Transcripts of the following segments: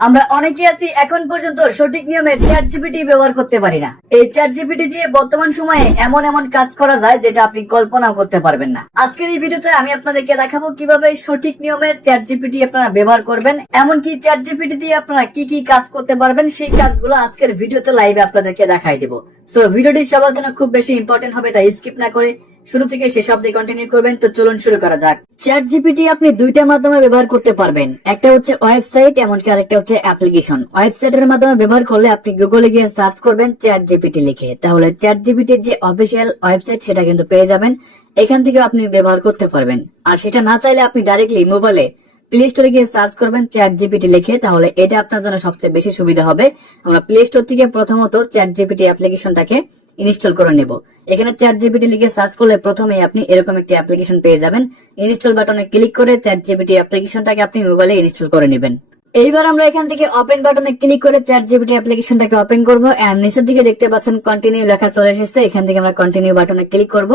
আমরা অনেকে আছি এখন পর্যন্ত সঠিক নিয়মে চ্যাট জিপিটি ব্যবহার করতে পারি না। এই চ্যাট জিপিটি দিয়ে বর্তমান সময়ে এমন এমন কাজ করা যায় যেটা আপনি কল্পনাও করতে পারবেন না। আজকের এই ভিডিওতে আমি আপনাদেরকে দেখাবো কীভাবে সঠিক নিয়মে চ্যাট জিপিটি আপনারা ব্যবহার করবেন, এমনকি চ্যাট জিপিটি দিয়ে আপনারা কি কি কাজ করতে পারবেন, সেই কাজগুলো আজকের ভিডিওতে লাইভে আপনাদেরকে দেখাই দেবো। সো ভিডিওটি সবার জন্য খুব বেশি ইম্পর্টেন্ট হবে, তাই স্কিপ না করে শুরু থেকে শেষ অব্দি কন্টিনিউ করবেন, তো চলুন শুরু করা যাক। চ্যাট জিপিটি আপনি দুইটা মাধ্যমে ব্যবহার করতে পারবেন। একটা হচ্ছে ওয়েবসাইট, এমনকি আরেকটা হচ্ছে অ্যাপ্লিকেশন। ওয়েবসাইটের মাধ্যমে ব্যবহার করলে আপনি গুগলে গিয়ে সার্চ করবেন চ্যাট জিপিটি লিখে। তাহলে চ্যাট জিপিটির যে অফিসিয়াল ওয়েবসাইট, সেটা কিন্তু পেয়ে যাবেন। এখান থেকে আপনি ব্যবহার করতে পারবেন। আর সেটা না চাইলে আপনি ডাইরেক্টলি মোবাইলে প্লে স্টোরে গিয়ে সার্চ করবেন চ্যাট জিপিটি লিখে। তাহলে এটা আপনার জন্য সবচেয়ে বেশি সুবিধা হবে। আমরা প্লে স্টোর থেকে প্রথমত চ্যাট জিপিটি অ্যাপ্লিকেশনটাকে ইনস্টল করে নেব। এখানে চ্যাট জিপিটি লিখে সার্চ করলে প্রথমেই আপনি এরকম একটি অ্যাপ্লিকেশন পেয়ে যাবেন। ইনস্টল বাটনে ক্লিক করে চ্যাট জিপিটি অ্যাপ্লিকেশনটাকে আপনি মোবাইলে ইনস্টল করে নেবেন। এইবার আমরা এখান থেকে ওপেন বাটনে ক্লিক করে চ্যাট জিপিটি অ্যাপ্লিকেশনটাকে ওপেন করব এন্ড নিচের দিকে দেখতে পাচ্ছেন কন্টিনিউ লেখা চলে এসেছে। এখান থেকে আমরা কন্টিনিউ বাটনে ক্লিক করব।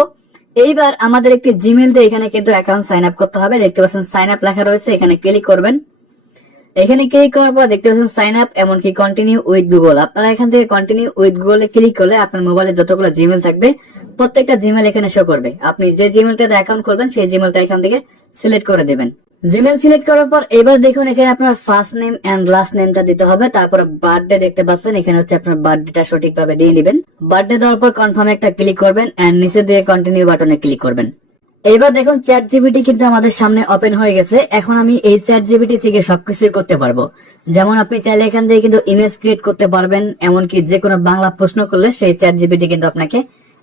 এইবার আমাদের একটি জিমেল দিয়ে এখানে কিন্তু অ্যাকাউন্ট সাইন আপ করতে হবে। দেখতে পাচ্ছেন সাইন আপ লেখা রয়েছে। এখানে ক্লিক করবেন। এখানে ক্লিক করার পর দেখতে পাচ্ছেন সাইন আপ এমনকি কন্টিনিউ উইথ গুগল আপনারা এখান থেকে কন্টিনিউ উইথ গুগলে ক্লিক করলে আপনার মোবাইলে যতগুলো জিমেল থাকবে, প্রত্যেকটা জিমেল এখানে শো করবে। আপনি যে জিমেলটাতে অ্যাকাউন্ট করবেন সেই জিমেলটা এখান থেকে সিলেক্ট করে দেবেন। জিমেল সিলেক্ট করার পর এবার দেখুন এখানে আপনার ফার্স্ট নেম এন্ড লাস্ট নেমটা দিতে হবে। তারপর বার্থডে দেখতে পাচ্ছেন, এখানে হচ্ছে আপনার বার্থডেটা সঠিকভাবে দিয়ে নেবেন বার্থডে দেওয়ার পর কনফার্ম একটা ক্লিক করবেন এন্ড নিচে দিয়ে কন্টিনিউ বাটনে ক্লিক করবেন। এবার দেখুন চ্যাট জিবিটি কিন্তু আমাদের সামনে ওপেন হয়ে গেছে। এখন আমি এই চ্যাট জিবিটি থেকে সবকিছুই করতে পারব। যেমন আপনি চাইলে এখান থেকে কিন্তু ইমেজ ক্রিয়েট করতে পারবেন, এমনকি যে কোনো বাংলা প্রশ্ন করলে সেই চ্যাট জিবিটি কিন্তু আপনাকে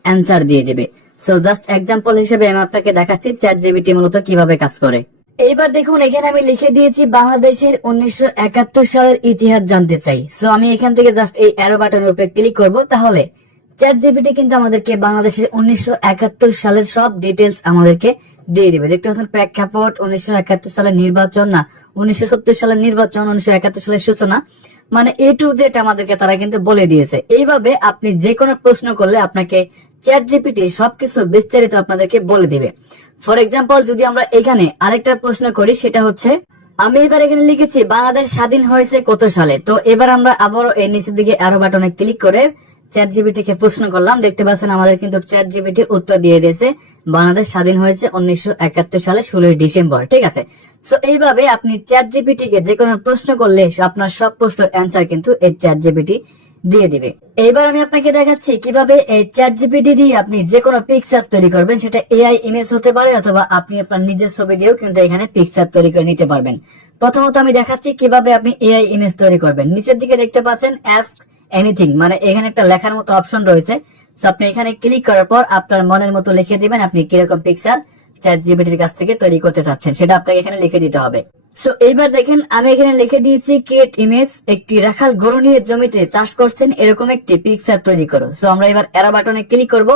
অ্যান্সার দিয়ে দেবে। সো জাস্ট এক্সাম্পল হিসেবে আমি আপনাকে দেখাচ্ছি চ্যাট জিবিটি মূলত কীভাবে কাজ করে। এইবার দেখুন, এখানে আমি লিখে দিয়েছি বাংলাদেশের উনিশশো একাত্তর সালের ইতিহাস জানতে চাই। সো আমি এখান থেকে জাস্ট এই অ্যারো বাটনের উপরে ক্লিক করব, তাহলে চ্যাট জিপিটি কিন্তু আমাদেরকে বাংলাদেশের উনিশশো সালের সব ডিটেলস আমাদেরকে দিয়ে দিবে। দেখতে পাচ্ছেন, প্রেক্ষাপট উনিশশো সালের নির্বাচন না, উনিশশো সালের নির্বাচন, উনিশশো সালের সূচনা। মানে এ টু জেড আমাদেরকে তারা কিন্তু বলে দিয়েছে। এইভাবে আপনি যে কোনো প্রশ্ন করলে আপনাকে চ্যাট জিপিটি সবকিছু বিস্তারিত আপনাদেরকে বলে দিবে। ফর এক্সাম্পল যদি আমরা এখানে আরেকটা প্রশ্ন করি, সেটা হচ্ছে, আমি এবার এখানে লিখেছি, বাংলাদেশ স্বাধীন হয়েছে কত সালে? তো এবার আমরা আবারও এই নিচের দিকে আরও বাটনে ক্লিক করে চ্যাট জিবিটি কে প্রশ্ন করলাম, দেখতে পাচ্ছেন আমাদের কিন্তু চ্যাট জিবিটি উত্তর দিয়ে দিয়েছে। বাংলাদেশ স্বাধীন হয়েছে উনিশশো একাত্তর সালে ষোলোই ডিসেম্বর, ঠিক আছে? সো এইভাবে আপনি চ্যাট জিবিটি কে যে কোনো প্রশ্ন করলে আপনার সব প্রশ্নের অ্যান্সার কিন্তু এই চ্যাট জিবিটি দিয়ে দিবে। এবার আমি আপনাকে দেখাচ্ছি কীভাবে এই চ্যাট জিপিটি দিয়ে আপনি যে কোনো পিকচার তৈরি করবেন। সেটা এআই ইমেজ হতে পারে অথবা আপনি আপনার নিজের ছবি দিয়েও কিন্তু এখানে পিকচার তৈরি করে নিতে পারবেন। প্রথমত আমি দেখাচ্ছি কীভাবে আপনি এআই ইমেজ তৈরি করবেন। নিচের দিকে দেখতে পাচ্ছেন অ্যাস্ক এনিথিং মানে এখানে একটা লেখার মতো অপশন রয়েছে। আপনি এখানে ক্লিক করার পর আপনার মনের মতো লিখে দিবেন, আপনি কীরকম পিকচার চ্যাট জিপিটির কাছ থেকে তৈরি করতে চাচ্ছেন, সেটা আপনাকে এখানে লিখে দিতে হবে। সো এইবার দেখেন, আমি এখানে লিখে দিয়েছি ক্রিয়েট ইমেজ একটি রাখাল গরু নিয়ে জমিতে চাষ করছেন, এরকম একটি পিকচার তৈরি করো। সো আমরা এবার এরা বাটনে ক্লিক করব।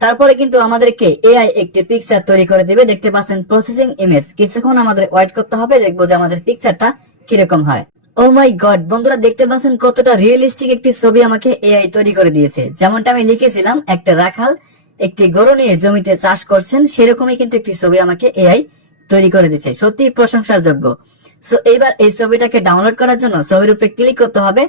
তারপরে কিন্তু আমাদেরকে এআই একটি পিকচার তৈরি করে দিবে। দেখতে পাচ্ছেন প্রসেসিং ইমেজ কিছুক্ষণ আমাদের ওয়েট করতে হবে, দেখব যে আমাদের পিকচারটা কীরকম হয়। ও মাই গড বন্ধুরা দেখতে পাচ্ছেন কতটা রিয়েলিস্টিক একটি ছবি আমাকে এআই তৈরি করে দিয়েছে। যেমনটা আমি লিখেছিলাম, একটা রাখাল একটি গরু নিয়ে জমিতে চাষ করছেন, সেরকমই কিন্তু একটি ছবি আমাকে এআই তৈরি করে দিচ্ছে সত্যি প্রশংসার যোগ্য সো এইবার এই ছবিটাকে ডাউনলোড করার জন্য ছবির উপরে ক্লিক করতে হবে।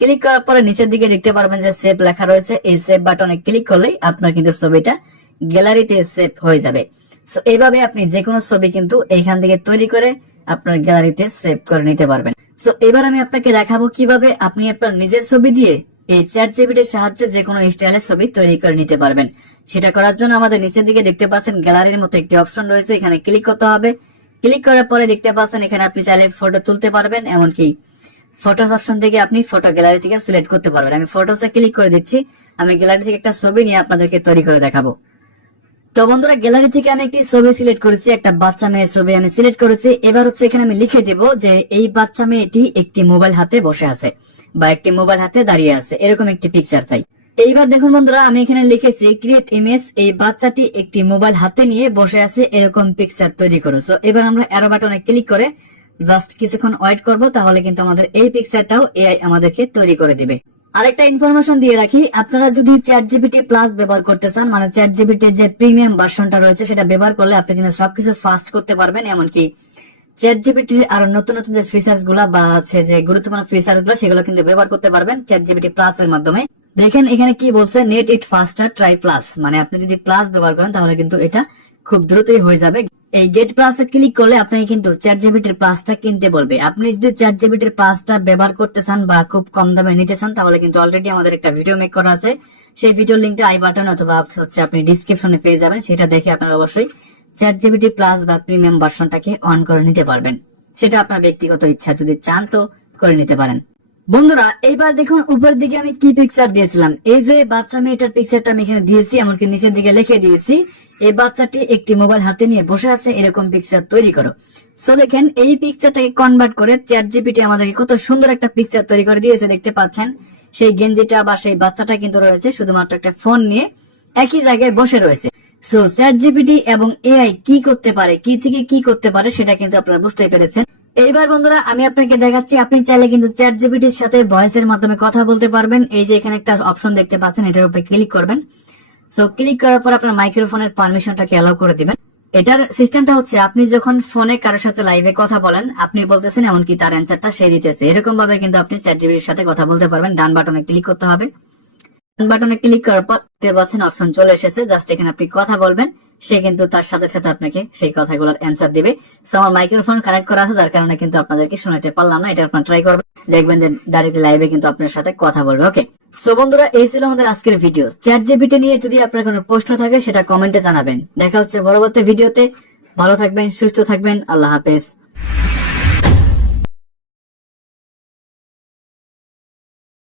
ক্লিক করার পরে নিচের দিকে দেখতে পারবেন যে সেভ লেখা রয়েছে। এই সেভ বাটনে ক্লিক করলেই আপনার কিন্তু ছবিটা গ্যালারিতে সেভ হয়ে যাবে। সো এইভাবে আপনি যে কোনো ছবি কিন্তু এইখান থেকে তৈরি করে আপনার গ্যালারিতে সেভ করে নিতে পারবেন। সো এবার আমি আপনাকে দেখাবো কীভাবে আপনি আপনার নিজের ছবি দিয়ে এই চ্যাট জিবিটির সাহায্যে যে কোনো স্টাইলের ছবি তৈরি করে নিতে পারবেন। সেটা করার জন্য আমাদের নিচের দিকে দেখতে পাচ্ছেন গ্যালারির মতো একটি অপশন রয়েছে, এখানে ক্লিক করতে হবে। ক্লিক করার পরে দেখতে পাচ্ছেন এখানে আপনি চাইলে ফটো তুলতে পারবেন, এমনকি ফটোস অপশন থেকে আপনি ফটো গ্যালারি থেকে সিলেক্ট করতে পারবেন। আমি ফটোসে ক্লিক করে দিচ্ছি, আমি গ্যালারি থেকে একটা ছবি নিয়ে আপনাদেরকে তৈরি করে দেখাবো। তো বন্ধুরা, গ্যালারি থেকে আমি একটি ছবি সিলেক্ট করেছি, একটা বাচ্চা মেয়ের ছবি আমি সিলেক্ট করেছি। এবার হচ্ছে এখানে আমি লিখে দেব যে এই বাচ্চা মেয়েটি একটি মোবাইল হাতে বসে আছে বা একটি মোবাইল হাতে দাঁড়িয়ে আছে, এরকম একটি পিকচার চাই। এইবার দেখুন বন্ধুরা, আমি এখানে লিখেছি ক্রিয়েট ইমেজ এই বাচ্চাটি একটি মোবাইল হাতে নিয়ে বসে আছে, এরকম পিকচার তৈরি করো। সো এবার আমরা অ্যারো বাটনে ক্লিক করে জাস্ট কিছুক্ষণ ওয়েট করব, তাহলে কিন্তু আমাদের এই পিকচারটাও এআই আমাদেরকে তৈরি করে দিবে। আরেকটা ইনফরমেশন দিয়ে রাখি, আপনারা যদি চ্যাট জিবিটি প্লাস ব্যবহার করতে চান মানে চ্যাট জিবিটির যে প্রিমিয়াম ভার্সনটা রয়েছে, সেটা ব্যবহার করলে আপনি কিন্তু সবকিছু ফাস্ট করতে পারবেন। এমনকি চ্যাট জিপিটির আরও নতুন নতুন যে ফিচার্সগুলা বা হচ্ছে যে গুরুত্বপূর্ণ ফিচার্সগুলো, সেগুলো কিন্তু ব্যবহার করতে পারবেন চ্যাট জিবিটি প্লাস এর মাধ্যমে। দেখেন, এখানে কি বলছে net it faster try plus মানে আপনি যদি প্লাস ব্যবহার করেন, তাহলে কিন্তু এটা খুব দ্রুতই হয়ে যাবে। এই গেট প্লাসে ক্লিক করলে আপনাকে কিন্তু চ্যাট জিপিটির প্লাসটা কিনতে বলবে। আপনি যদি চ্যাট জিপিটির প্লাসটা ব্যবহার করতে চান বা খুব কম দামে নিতে চান, তাহলে কিন্তু অলরেডি আমাদের একটা ভিডিও মেক করা আছে। সেই ভিডিও লিঙ্কটা আই বাটন অথবা হচ্ছে আপনি ডিসক্রিপশনে পেয়ে যাবেন, সেটা দেখে আপনারা অবশ্যই চ্যাট জিপিটি প্লাস বা প্রিমিয়াম ভার্সনটাকে অন করে নিতে পারবেন। সেটা আপনার ব্যক্তিগত ইচ্ছা, যদি চান তো করে নিতে পারেন। বন্ধুরা এইবার দেখুন উপরের দিকে আমি কি পিকচার দিয়েছিলাম। এই যে বাচ্চা মেয়েটার পিকচারটা আমি এখানে দিয়েছি, এমনকি নিচের দিকে লিখে দিয়েছি। এই বাচ্চাটি একটি মোবাইল হাতে নিয়ে বসে আছে, এরকম পিকচার তৈরি করো। সো দেখেন, এই পিকচারটাকে কনভার্ট করে চ্যাট জিপিটি আমাদেরকে কত সুন্দর একটা পিকচার তৈরি করে দিয়েছে, দেখতে পাচ্ছেন? সেই গেঞ্জিটা বা সেই বাচ্চাটা কিন্তু রয়েছে, শুধুমাত্র একটা ফোন নিয়ে একই জায়গায় বসে রয়েছে। সো চ্যাট জিপিটি এবং এআই কি করতে পারে, কি থেকে কি করতে পারে, সেটা কিন্তু আপনারা বুঝতেই পেরেছেন। এইবার বন্ধুরা, আমি আপনাকে দেখাচ্ছি, আপনি চাইলে কিন্তু চ্যাট জিপিটির সাথে ভয়েসের মাধ্যমে কথা বলতে পারবেন। এই যে এখানে একটা অপশন দেখতে পাচ্ছেন, এটার উপরে ক্লিক করবেন। সো ক্লিক করার পর আপনার মাইক্রোফোনের পারমিশনটাকে অ্যালাউ করে দিবেন। এটার সিস্টেমটা হচ্ছে, আপনি যখন ফোনে কারোর সাথে লাইভে কথা বলেন, আপনি বলতেছেন এমনকি তার অ্যান্সারটা সে দিতেছে। এরকম ভাবে কিন্তু আপনি চ্যাট জিবির সাথে কথা বলতে পারবেন। ডান বাটনে ক্লিক করতে হবে। ডান বাটনে ক্লিক করার পর দেখতে পাচ্ছেন অপশন চলে এসেছে। জাস্ট এখানে আপনি কথা বলবেন। সে কিন্তু তার সাথে সাথে আপনাকে সেই কথাগুলোর অ্যান্সার দিবে। সো আমার মাইক্রোফোন কানেক্ট করা আছে, যার কারণে কিন্তু আপনাদেরকে শোনাতে পারলাম না। এটা আপনারা ট্রাই করবেন। দেখবেন যে ডাইরেক্ট লাইভে কিন্তু আপনার সাথে কথা বলবে। ওকে সো বন্ধুরা, এই ছিল আমাদের আজকের ভিডিও চ্যাট জিপিটি নিয়ে যদি আপনার কোনো প্রশ্ন থাকে, সেটা কমেন্টে জানাবেন। দেখা হচ্ছে পরবর্তী ভিডিওতে ভালো থাকবেন, সুস্থ থাকবেন। আল্লাহ হাফেজ।